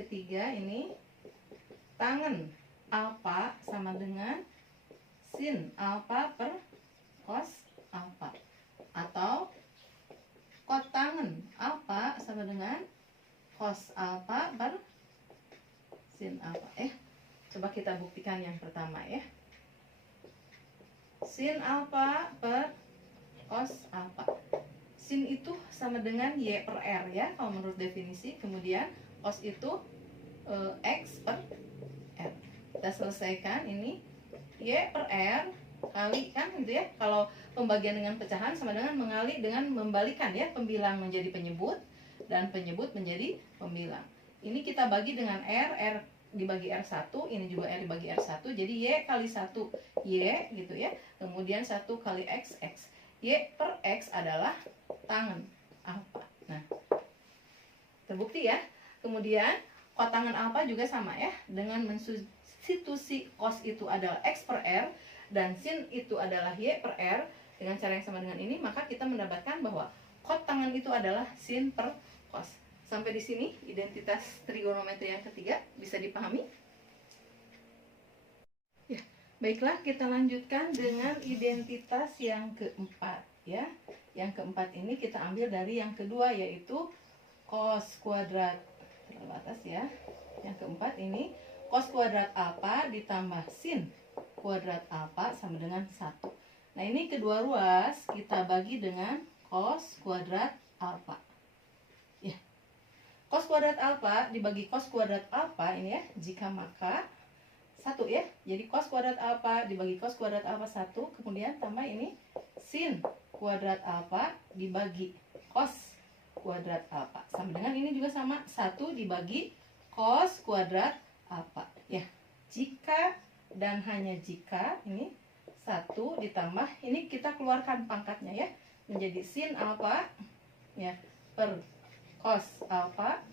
ketiga ini tangen alfa sama dengan sin alfa per cos alfa, atau kotangen alfa sama dengan cos alfa per sin alfa. Coba kita buktikan yang pertama ya. Sin alfa per cos alfa. Sin itu sama dengan Y per R ya, kalau menurut definisi. Kemudian cos itu X per R. Kita selesaikan ini. Y per R kali kan gitu ya. Kalau pembagian dengan pecahan sama dengan mengali dengan membalikan ya. Pembilang menjadi penyebut dan penyebut menjadi pembilang. Ini kita bagi dengan R dibagi R1, ini juga R dibagi R1. Jadi Y kali 1 Y gitu ya. Kemudian 1 kali X, X. Y per X adalah tangen alfa. Nah, terbukti ya. Kemudian kotangen alfa juga sama ya. Dengan mensubstitusi cos itu adalah X per R dan sin itu adalah Y per R dengan cara yang sama dengan ini, maka kita mendapatkan bahwa kotangen itu adalah sin per cos. Sampai di sini identitas trigonometri yang ketiga bisa dipahami? Ya, baiklah, kita lanjutkan dengan identitas yang keempat ya. Yang keempat ini kita ambil dari yang kedua, yaitu cos kuadrat terbatas ya. Yang keempat ini cos kuadrat alfa ditambah sin kuadrat alfa sama dengan 1. Nah, ini kedua ruas kita bagi dengan cos kuadrat alfa. Ya. Cos kuadrat alfa dibagi cos kuadrat alfa ini ya, jika maka 1 ya. Jadi cos kuadrat alfa dibagi cos kuadrat alfa 1, kemudian tambah ini sin kuadrat alfa dibagi cos kuadrat alfa. Sama dengan ini juga sama, 1 dibagi cos kuadrat alfa. Ya, jika dan hanya jika ini 1 ditambah, ini kita keluarkan pangkatnya ya, menjadi sin alfa ya per cos alfa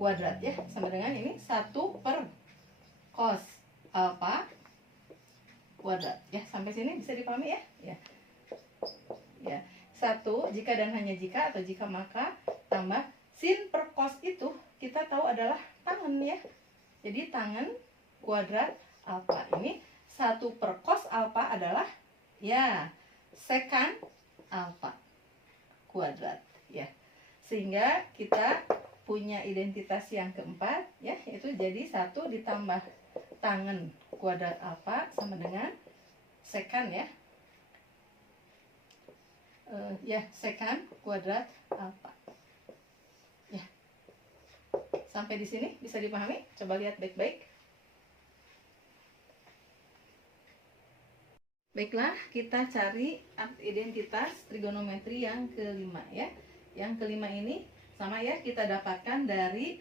kuadrat ya, sama dengan ini 1 per cos alfa kuadrat ya. Sampai sini bisa dipahami ya? Ya. 1 jika dan hanya jika atau jika maka tambah sin per cos itu kita tahu adalah tangen ya. Jadi tangen kuadrat alfa. Ini 1 per cos alfa adalah ya secant alfa kuadrat ya. Sehingga kita punya identitas yang keempat ya, yaitu jadi 1 ditambah tangen kuadrat alfa sama dengan secant ya. Secant kuadrat alfa. Ya. Sampai di sini bisa dipahami? Coba lihat baik-baik. Baiklah, kita cari identitas trigonometri yang kelima ya. Yang kelima ini sama ya, kita dapatkan dari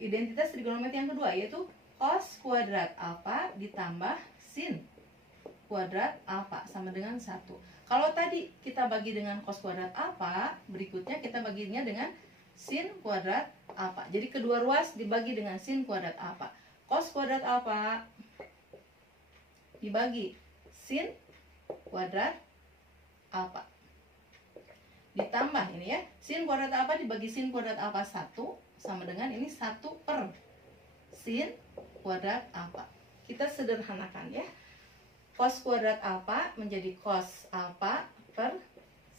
identitas trigonometri yang kedua, yaitu cos kuadrat alfa ditambah sin kuadrat alfa sama dengan 1. Kalau tadi kita bagi dengan cos kuadrat alfa, berikutnya kita baginya dengan sin kuadrat alfa. Jadi kedua ruas dibagi dengan sin kuadrat alfa. Cos kuadrat alfa dibagi sin kuadrat alfa. Ditambah ini ya, sin kuadrat alfa dibagi sin kuadrat alfa 1 sama dengan ini 1 per sin kuadrat alfa. Kita sederhanakan ya. Cos kuadrat alfa menjadi cos alfa per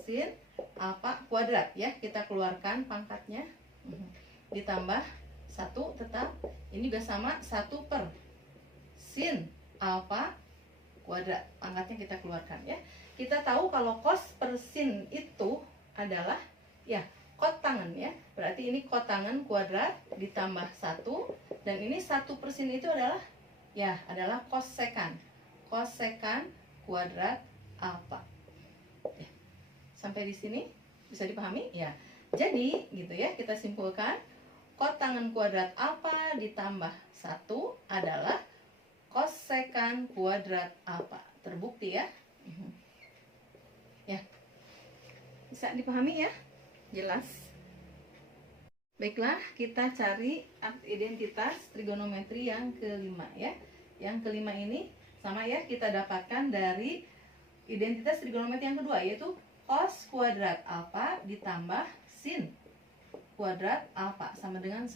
sin alfa kuadrat ya. Kita keluarkan pangkatnya. Ditambah 1 tetap. Ini juga sama 1 per sin alfa kuadrat. Pangkatnya kita keluarkan ya. Kita tahu kalau cos per sin itu adalah ya kotangen ya. Berarti ini kotangen kuadrat ditambah 1, dan ini 1 per sin itu adalah ya adalah cos secant. Cos secant kuadrat alfa. Ya. Sampai di sini bisa dipahami? Ya. Jadi gitu ya, kita simpulkan kotangen kuadrat alfa ditambah 1 adalah cos secant kuadrat alfa. Terbukti ya. Ya. Bisa dipahami ya? Jelas. Baiklah, kita cari identitas trigonometri yang kelima ya. Yang kelima ini sama ya, kita dapatkan dari identitas trigonometri yang kedua, yaitu cos kuadrat alfa ditambah sin kuadrat alfa sama dengan 1.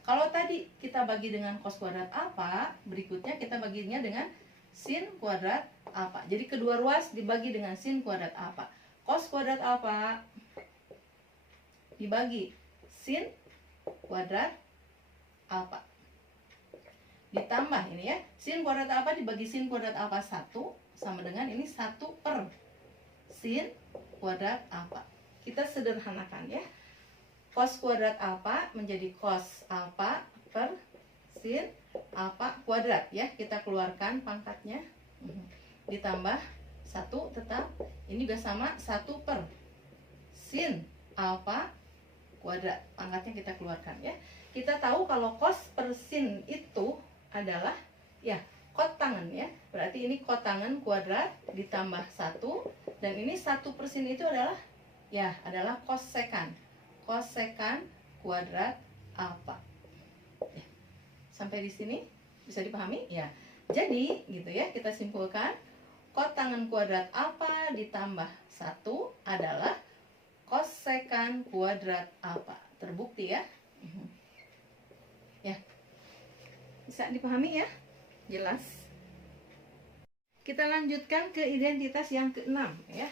Kalau tadi kita bagi dengan cos kuadrat alfa, berikutnya kita baginya dengan sin kuadrat alfa. Jadi kedua ruas dibagi dengan sin kuadrat alfa. Cos kuadrat alfa dibagi sin kuadrat alfa. Ditambah ini ya, sin kuadrat alfa dibagi sin kuadrat alfa 1 sama dengan ini 1 per sin kuadrat alfa. Kita sederhanakan ya. Cos kuadrat alfa menjadi cos alfa per sin alfa kuadrat ya. Kita keluarkan pangkatnya. Ditambah 1 tetap. Ini juga sama 1 per sin alfa kuadrat. Pangkatnya kita keluarkan ya. Kita tahu kalau cos per sin itu adalah ya kot tangen ya. Berarti ini kot tangen kuadrat ditambah 1. Dan ini 1 per sin itu adalah ya adalah kosekan. Kosekan kuadrat alfa. Ya. Sampai di sini bisa dipahami? Ya. Jadi gitu ya, kita simpulkan kotangen kuadrat alfa ditambah 1 adalah kosekan kuadrat alfa. Terbukti ya. Ya. Bisa dipahami ya? Jelas. Kita lanjutkan ke identitas yang ke-6 ya.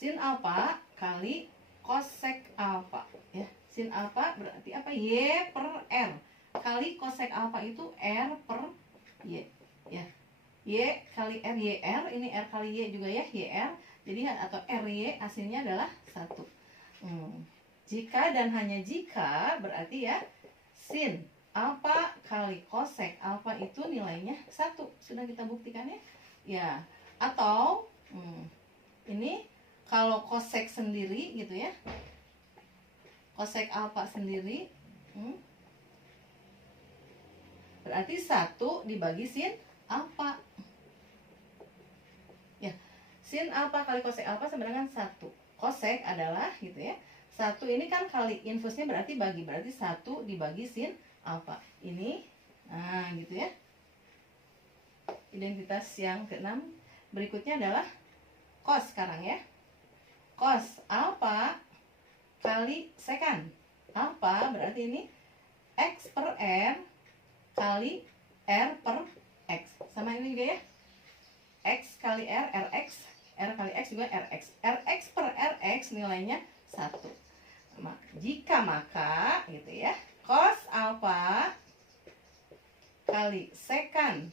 Sin alfa kali kosek alfa ya. Sin alfa berarti apa? Y per R kali kosek alfa itu R per Y ya. Y kali R, YR, ini R kali Y juga ya, YR. Jadi atau RY hasilnya adalah 1. Jika dan hanya jika berarti ya sin alfa kali kosek alfa itu nilainya 1. Sudah kita buktikan ya. Ya, atau ini kalau kosek sendiri gitu ya, kosek alfa sendiri berarti 1 dibagi sin alfa ya. Sin alfa kali kosek alfa sama dengan 1. Kosek adalah gitu ya, 1 ini kan kali inversnya berarti bagi, berarti 1 dibagi sin alfa ini. Nah gitu ya. Identitas yang ke-6 berikutnya adalah cos sekarang ya. Cos alfa kali sekan alfa berarti ini X per R kali R per X. Sama ini juga ya, X kali R, RX, R kali X juga RX. RX per RX nilainya 1. Jika maka gitu ya, cos alfa kali sekan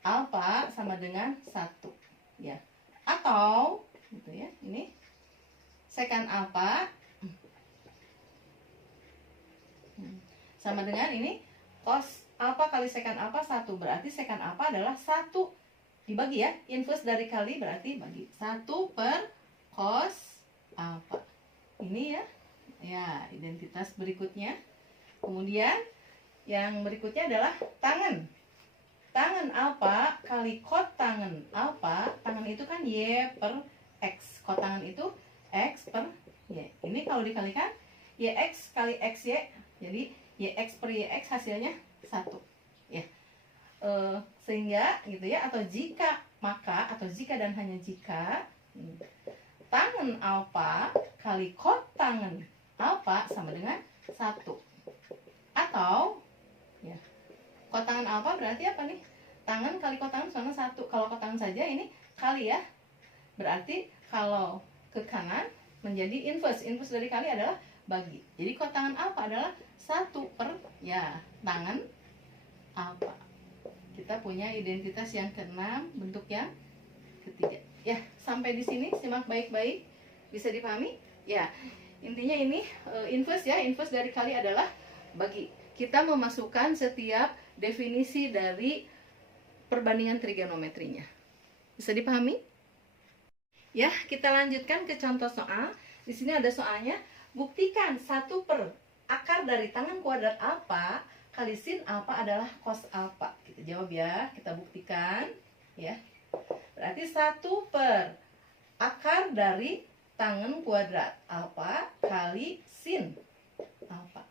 alfa sama dengan 1 ya. Atau gitu ya, ini sekan alfa sama dengan ini cos alfa kali sekan alfa 1. Berarti sekan alfa adalah 1 dibagi ya, inverse dari kali berarti bagi 1 per cos alfa. Ini ya. Ya, identitas berikutnya. Kemudian yang berikutnya adalah tangen. Tangen alfa kali kotangen alfa. Tangen itu kan Y per X. Kotangen itu X per Y. Ini kalau dikalikan YX kali XY, jadi YX per YX hasilnya 1 ya. Sehingga gitu ya, atau jika maka, atau jika dan hanya jika tangen alfa kali kotangen alfa sama dengan 1. Atau ya, kotangen alfa berarti apa nih? Tangen kali kotangen sama 1. Kalau kotangen saja ini kali ya. Berarti kalau ke kanan menjadi inverse. Inverse dari kali adalah bagi. Jadi kotangen alfa adalah 1 per ya tangen alfa. Kita punya identitas yang ke-6, bentuk yang ketiga. Ya, sampai di sini simak baik-baik. Bisa dipahami? Ya. Intinya ini inverse ya. Inverse dari kali adalah bagi. Kita memasukkan setiap definisi dari perbandingan trigonometrinya. Bisa dipahami? Ya, kita lanjutkan ke contoh soal. Di sini ada soalnya. Buktikan 1 per akar dari tangen kuadrat alfa kali sin alfa adalah cos alfa. Kita jawab ya, kita buktikan ya. Berarti 1 per akar dari tangen kuadrat alfa kali sin alfa.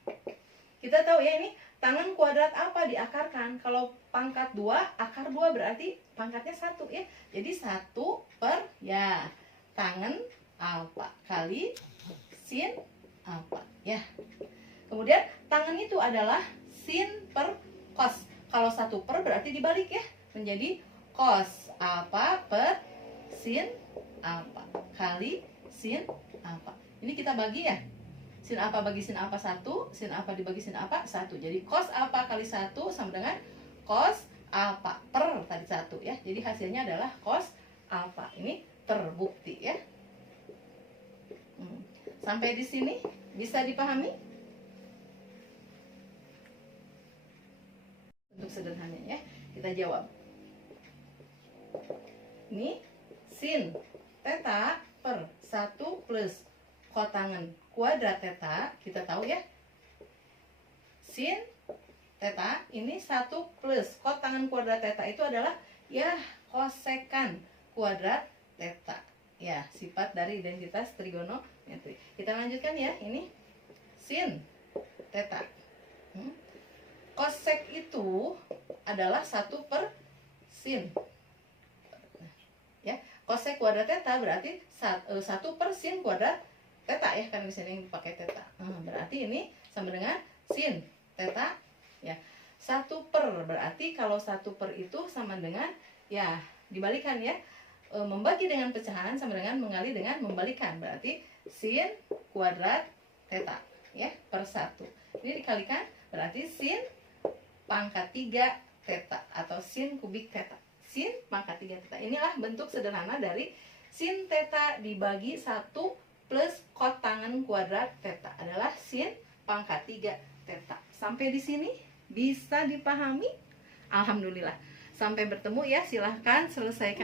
Kita tahu ya, ini tangen kuadrat alfa diakarkan. Kalau pangkat 2, akar 2 berarti pangkatnya 1 ya. Jadi 1 per ya tangen alfa kali sin alfa ya. Kemudian tangan itu adalah sin per cos. Kalau 1 per berarti dibalik ya, menjadi cos alfa per sin alfa kali sin alfa. Ini kita bagi ya. Sin alfa bagi sin alfa 1, sin alfa dibagi sin alfa 1. Jadi cos alfa kali 1 sama dengan cos alfa per tadi 1 ya. Jadi hasilnya adalah cos alfa. Ini terbukti ya. Sampai di sini bisa dipahami? Untuk sederhananya ya, kita jawab. Ini sin theta per 1 plus kotangan kuadrat theta, kita tahu ya. Sin theta ini 1 plus kotangan kuadrat theta itu adalah ya kosekan kuadrat theta. Ya, sifat dari identitas trigonometri. Kita lanjutkan ya, ini sin theta. Kosek itu adalah 1 per sin. Ya, kosek kuadrat theta berarti 1 per sin kuadrat theta ya, kan di sini yang dipakai theta. Berarti ini sama dengan sin theta ya. 1 per berarti kalau 1 per itu sama dengan ya dibalikan ya. Membagi dengan pecahan sama dengan mengali dengan membalikan. Berarti sin kuadrat theta ya per 1. Ini dikalikan berarti sin pangkat 3 theta atau sin kubik theta. Sin pangkat 3 theta. Inilah bentuk sederhana dari sin theta dibagi 1 plus kotangan kuadrat theta adalah sin pangkat 3 theta. Sampai di sini bisa dipahami? Alhamdulillah. Sampai bertemu ya, silahkan selesaikan.